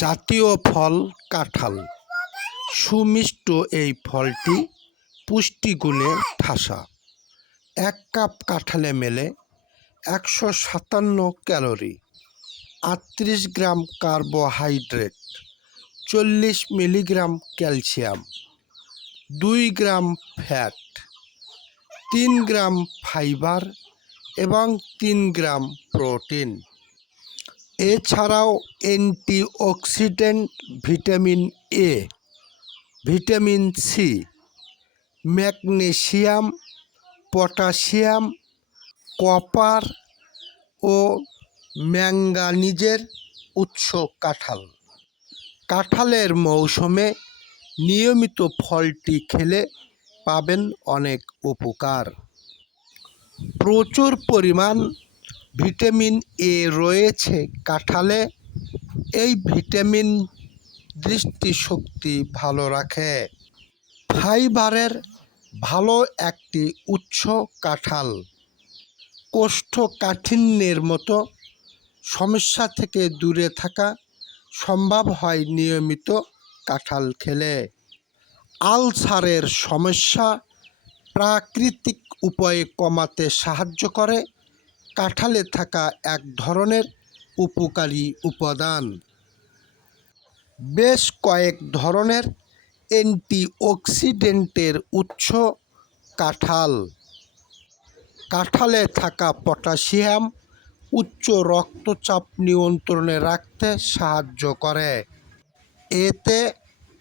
জাতীয় ফল কাঁঠাল। সুমিষ্ট এই ফলটি পুষ্টিগুণে ঠাসা। এক কাপ কাঁঠালে মেলে একশো সাতান্ন ক্যালোরি। আটত্রিশ গ্রাম কার্বোহাইড্রেট, চল্লিশ মিলিগ্রাম ক্যালসিয়াম, দুই গ্রাম ফ্যাট, তিন গ্রাম ফাইবার এবং তিন গ্রাম প্রোটিন। এছাড়াও antioxidant vitamin A, vitamin C, magnesium potassium copper ও ম্যাঙ্গানিজের উৎস কাঁঠাল। কাঁঠালের মৌসুমে নিয়মিত ফলটি খেলে পাবেন অনেক উপকার। প্রচুর পরিমাণ ভিটামিন এ রয়েছে। কাঁঠালে এই ভিটামিন দৃষ্টিশক্তি ভালো রাখে। ফাইবারের ভালো একটি উৎস কাঁঠাল। কোষ্ঠকাঠিন্যের মতো সমস্যা থেকে দূরে থাকা সম্ভব হয় নিয়মিত কাঁঠাল খেলে। আলসারের সমস্যা প্রাকৃতিক উপায়ে কমাতে সাহায্য করে। কাঁঠালে থাকা এক ধরনের উপকারী উপাদান। বেশ কয়েক ধরনের অ্যান্টিঅক্সিডেন্টের উৎস কাঁঠাল। কাঁঠালে থাকা পটাশিয়াম উচ্চ রক্তচাপ নিয়ন্ত্রণে রাখতে সাহায্য করে। এতে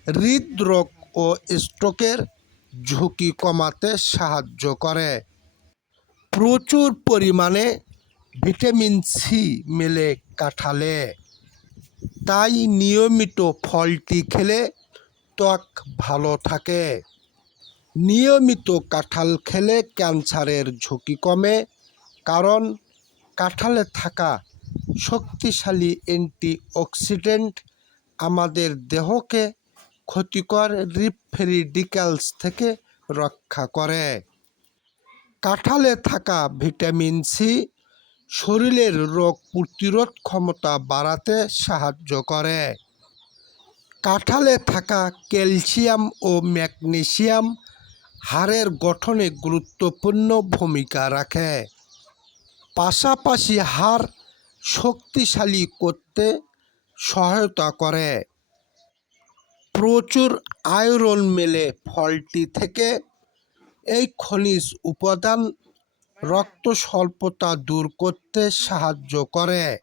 হৃদরোগ ও স্ট্রোকের ঝুঁকি কমাতে সাহায্য করে। প্রচুর পরিমাণে ভিটামিন সি মেলে কাঁঠালে। তাই নিয়মিত ফলটি খেলে ত্বক ভালো থাকে। নিয়মিত কাঁঠাল খেলে ক্যান্সারের ঝুঁকি কমে, কারণ কাঁঠালে থাকা শক্তিশালী অ্যান্টিঅক্সিডেন্ট আমাদের দেহকে ক্ষতিকর রিফেরিডিক্যালস থেকে রক্ষা করে। কাঁঠালে থাকা ভিটামিন সি শরীরের রোগ প্রতিরোধ ক্ষমতা বাড়াতে সাহায্য করে। কাঁঠালে থাকা ক্যালসিয়াম ও ম্যাগনেসিয়াম হাড়ের গঠনে গুরুত্বপূর্ণ ভূমিকা রাখে। পাশাপাশি হাড় শক্তিশালী করতে সহায়তা করে। প্রচুর আয়রন মেলে ফলটি থেকে। এই খনিজ উপাদান রক্ত স্বল্পতা দূর করতে সাহায্য করে।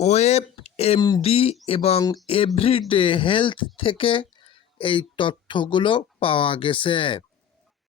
ওয়েব, এমডি এবং এভরিডে হেলথ থেকে এই তথ্যগুলো পাওয়া গেছে।